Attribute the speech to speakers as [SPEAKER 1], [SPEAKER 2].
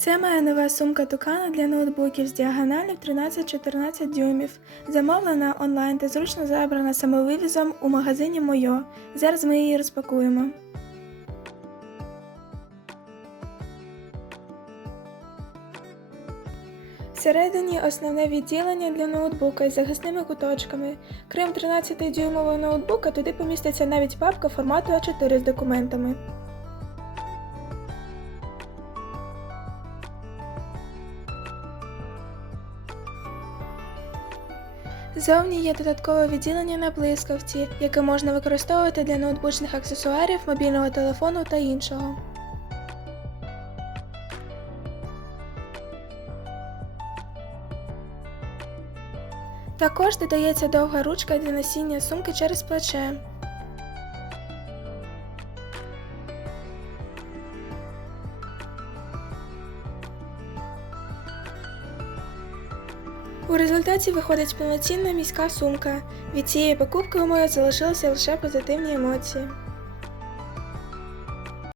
[SPEAKER 1] Це моя нова сумка Тукана для ноутбуків з діагоналів 13-14 дюймів. Замовлена онлайн та зручно забрана самовивізом у магазині Мойо. Зараз ми її розпакуємо. Всередині основне відділення для ноутбука із захисними куточками. Крім 13-дюймового ноутбука, туди поміститься навіть папка формату А4 з документами. Зовні є додаткове відділення на блискавці, яке можна використовувати для ноутбучних аксесуарів, мобільного телефону та іншого. Також додається довга ручка для носіння сумки через плече. У результаті виходить повноцінна міська сумка. Від цієї покупки у мене залишилися лише позитивні емоції.